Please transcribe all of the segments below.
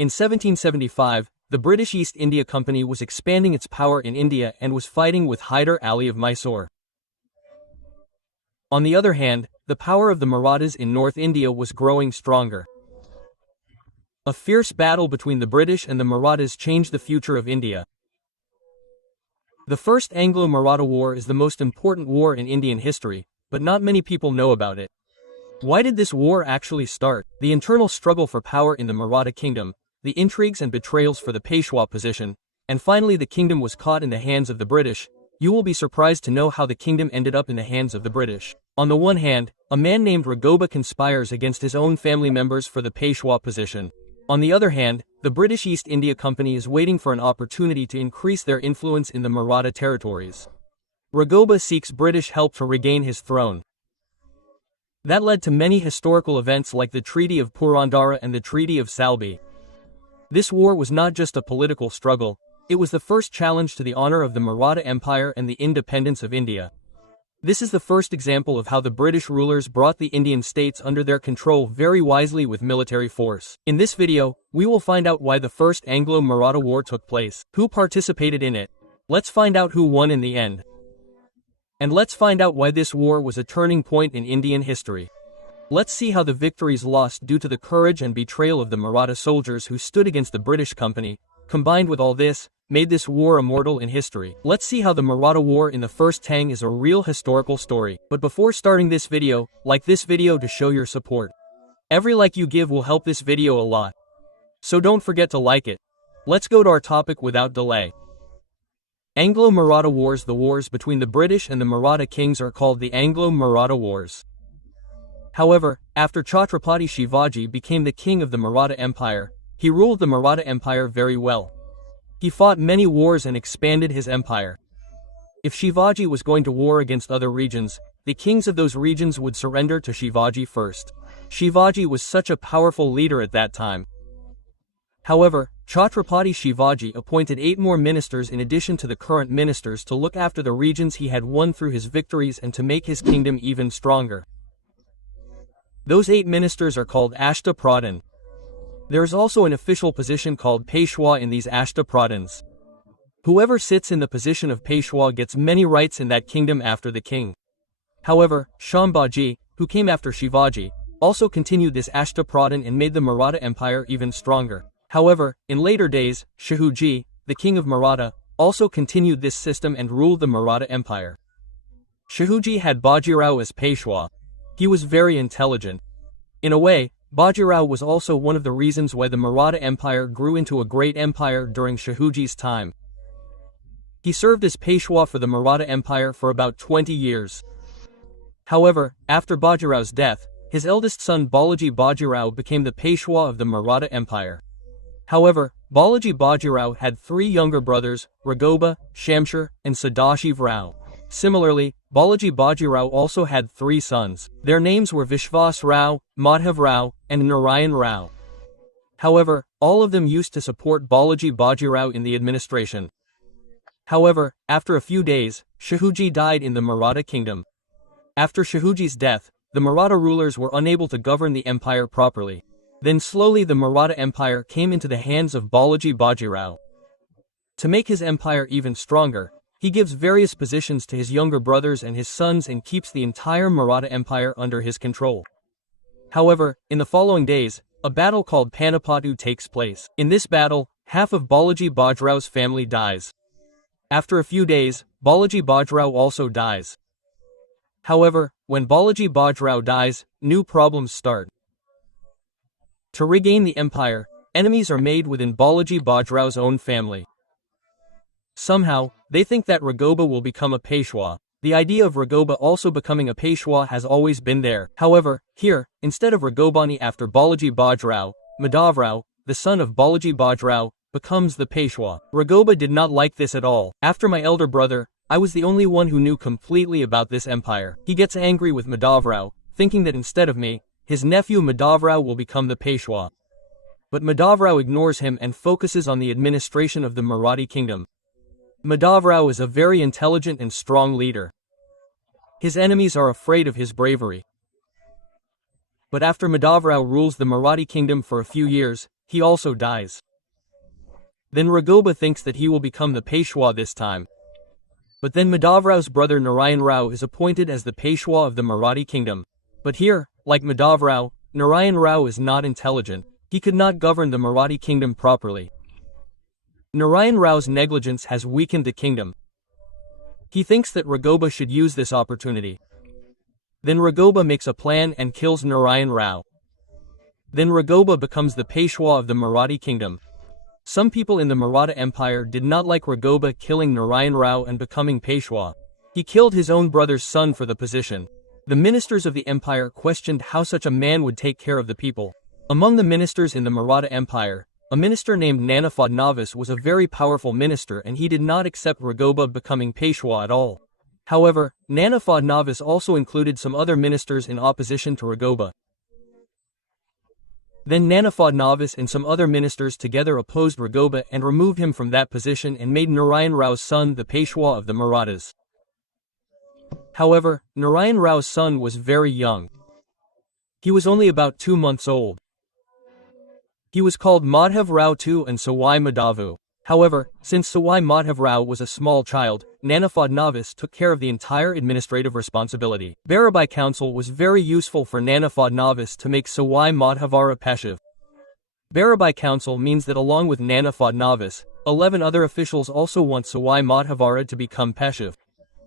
In 1775, the British East India Company was expanding its power in India and was fighting with Hyder Ali of Mysore. On the other hand, the power of the Marathas in North India was growing stronger. A fierce battle between the British and the Marathas changed the future of India. The First Anglo-Maratha War is the most important war in Indian history, but not many people know about it. Why did this war actually start? The internal struggle for power in the Maratha kingdom, the intrigues and betrayals for the Peshwa position, and finally the kingdom was caught in the hands of the British. You will be surprised to know how the kingdom ended up in the hands of the British. On the one hand, a man named Raghoba conspires against his own family members for the Peshwa position. On the other hand, the British East India Company is waiting for an opportunity to increase their influence in the Maratha territories. Raghoba seeks British help to regain his throne. That led to many historical events like the Treaty of Purandara and the Treaty of Salbi. This war was not just a political struggle, it was the first challenge to the honor of the Maratha Empire and the independence of India. This is the first example of how the British rulers brought the Indian states under their control very wisely with military force. In this video, we will find out why the First Anglo-Maratha War took place, who participated in it. Let's find out who won in the end. And let's find out why this war was a turning point in Indian history. Let's see how the victories lost due to the courage and betrayal of the Maratha soldiers who stood against the British company, combined with all this, made this war immortal in history. Let's see how the Maratha War in the First Tang is a real historical story. But before starting this video, like this video to show your support. Every like you give will help this video a lot. So don't forget to like it. Let's go to our topic without delay. Anglo-Maratha Wars. The wars between the British and the Maratha kings are called the Anglo-Maratha Wars. However, after Chhatrapati Shivaji became the king of the Maratha Empire, he ruled the Maratha Empire very well. He fought many wars and expanded his empire. If Shivaji was going to war against other regions, the kings of those regions would surrender to Shivaji first. Shivaji was such a powerful leader at that time. However, Chhatrapati Shivaji appointed 8 more ministers in addition to the current ministers to look after the regions he had won through his victories and to make his kingdom even stronger. Those 8 ministers are called Ashta Pradhan. There is also an official position called Peshwa in these Ashta Pradhans. Whoever sits in the position of Peshwa gets many rights in that kingdom after the king. However, Shambhaji, who came after Shivaji, also continued this Ashta Pradhan and made the Maratha Empire even stronger. However, in later days, Shahuji, the king of Maratha, also continued this system and ruled the Maratha Empire. Shahuji had Bajirao as Peshwa. He was very intelligent. In a way, Bajirao was also one of the reasons why the Maratha Empire grew into a great empire during Shahuji's time. He served as Peshwa for the Maratha Empire for about 20 years. However, after Bajirao's death, his eldest son Balaji Bajirao became the Peshwa of the Maratha Empire. However, Balaji Bajirao had 3 younger brothers, Raghoba, Shamshir, and Sadashiv Rao. Similarly, Balaji Bajirao also had 3 sons. Their names were Vishwas Rao, Madhav Rao, and Narayan Rao. However, all of them used to support Balaji Bajirao in the administration. However, after a few days, Shahuji died in the Maratha kingdom. After Shahuji's death, the Maratha rulers were unable to govern the empire properly. Then slowly the Maratha Empire came into the hands of Balaji Bajirao. To make his empire even stronger, he gives various positions to his younger brothers and his sons and keeps the entire Maratha Empire under his control. However, in the following days, a battle called Panipatu takes place. In this battle, half of Balaji Bajirao's family dies. After a few days, Balaji Bajirao also dies. However, when Balaji Bajirao dies, new problems start. To regain the empire, enemies are made within Balaji Bajirao's own family. Somehow, they think that Raghoba will become a Peshwa. The idea of Raghoba also becoming a Peshwa has always been there. However, here, instead of Raghobani after Balaji Bajirao, Madhavrao, the son of Balaji Bajirao, becomes the Peshwa. Raghoba did not like this at all. After my elder brother, I was the only one who knew completely about this empire. He gets angry with Madhavrao, thinking that instead of me, his nephew Madhavrao will become the Peshwa. But Madhavrao ignores him and focuses on the administration of the Marathi kingdom. Madhavrao is a very intelligent and strong leader. His enemies are afraid of his bravery. But after Madhavrao rules the Marathi kingdom for a few years, he also dies. Then Ragoba thinks that he will become the Peshwa this time. But then Madhavrau's brother Narayan Rao is appointed as the Peshwa of the Marathi kingdom. But here, like Madhavrau, Narayan Rao is not intelligent. He could not govern the Marathi kingdom properly. Narayan Rao's negligence has weakened the kingdom. He thinks that Ragoba should use this opportunity. Then Ragoba makes a plan and kills Narayan Rao. Then Ragoba becomes the Peshwa of the Marathi kingdom. Some people in the Maratha Empire did not like Ragoba killing Narayan Rao and becoming Peshwa. He killed his own brother's son for the position. The ministers of the empire questioned how such a man would take care of the people. Among the ministers in the Maratha Empire, a minister named Nana Fadnavis was a very powerful minister, and he did not accept Ragoba becoming Peshwa at all. However, Nana Fadnavis also included some other ministers in opposition to Ragoba. Then Nana Fadnavis and some other ministers together opposed Ragoba and removed him from that position and made Narayan Rao's son the Peshwa of the Marathas. However, Narayan Rao's son was very young. He was only about 2 months old. He was called Madhav Rao II and Sawai Madhavu. However, since Sawai Madhav Rao was a small child, Nana Fadnavis took care of the entire administrative responsibility. Barabai Council was very useful for Nana Fadnavis to make Sawai Madhavara Peshiv. Barabai Council means that along with Nana Fadnavis, 11 other officials also want Sawai Madhavara to become Peshiv.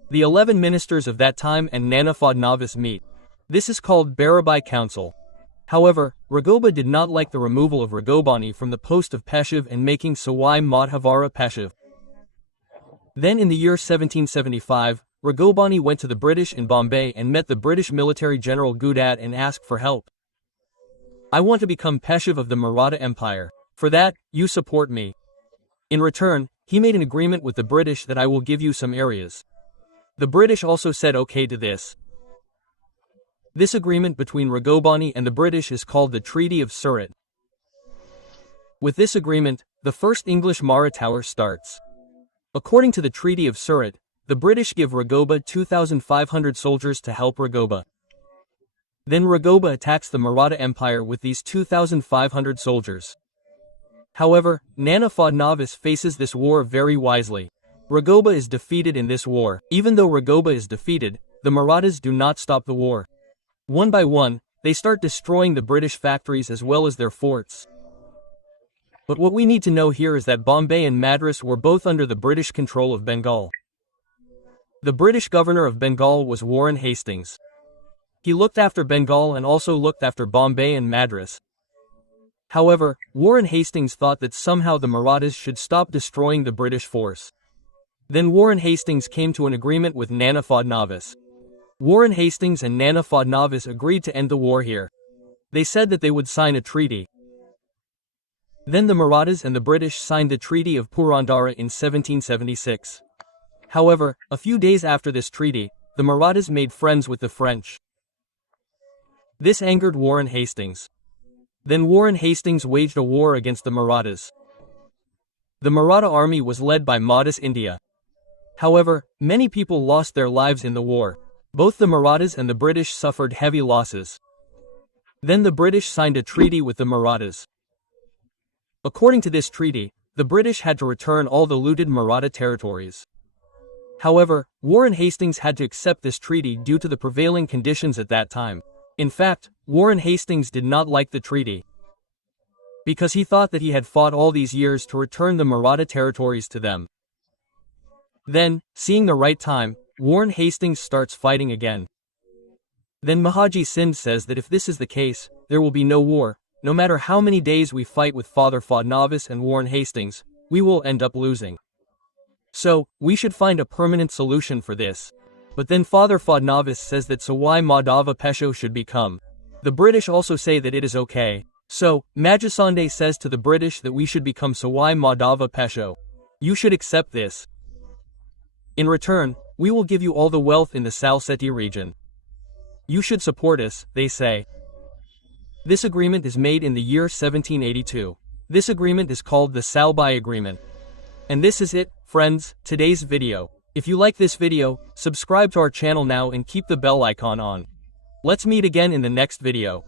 The 11 ministers of that time and Nana Fadnavis meet. This is called Barabai Council. However, Ragoba did not like the removal of Ragobani from the post of Peshiv and making Sawai Madhavara Peshiv. Then in the year 1775, Ragobani went to the British in Bombay and met the British military general Gudad and asked for help. "I want to become Peshiv of the Maratha Empire. For that, you support me." In return, he made an agreement with the British that I will give you some areas. The British also said okay to this. This agreement between Ragobani and the British is called the Treaty of Surat. With this agreement, the First English Maratha starts. According to the Treaty of Surat, the British give Ragoba 2,500 soldiers to help Ragoba. Then Ragoba attacks the Maratha Empire with these 2,500 soldiers. However, Nana Fadnavis faces this war very wisely. Ragoba is defeated in this war. Even though Ragoba is defeated, the Marathas do not stop the war. One by one, they start destroying the British factories as well as their forts. But what we need to know here is that Bombay and Madras were both under the British control of Bengal. The British governor of Bengal was Warren Hastings. He looked after Bengal and also looked after Bombay and Madras. However, Warren Hastings thought that somehow the Marathas should stop destroying the British force. Then Warren Hastings came to an agreement with Nana Fadnavis. Warren Hastings and Nana Fadnavis agreed to end the war here. They said that they would sign a treaty. Then the Marathas and the British signed the Treaty of Purandara in 1776. However, a few days after this treaty, the Marathas made friends with the French. This angered Warren Hastings. Then Warren Hastings waged a war against the Marathas. The Maratha army was led by Madras India. However, many people lost their lives in the war. Both the Marathas and the British suffered heavy losses. Then the British signed a treaty with the Marathas. According to this treaty, the British had to return all the looted Maratha territories. However, Warren Hastings had to accept this treaty due to the prevailing conditions at that time. In fact, Warren Hastings did not like the treaty, because he thought that he had fought all these years to return the Maratha territories to them. Then, seeing the right time, Warren Hastings starts fighting again. Then Mahaji Sindh says that if this is the case, there will be no war. No matter how many days we fight with Father Fadnavis and Warren Hastings, we will end up losing. So, we should find a permanent solution for this. But then Father Fadnavis says that Sawai Madhava Pesho should become. The British also say that it is okay. So, Majasande says to the British that we should become Sawai Madhava Pesho. You should accept this. In return, we will give you all the wealth in the Salseti region. You should support us, they say. This agreement is made in the year 1782. This agreement is called the Salbai Agreement. And this is it, friends, today's video. If you like this video, subscribe to our channel now and keep the bell icon on. Let's meet again in the next video.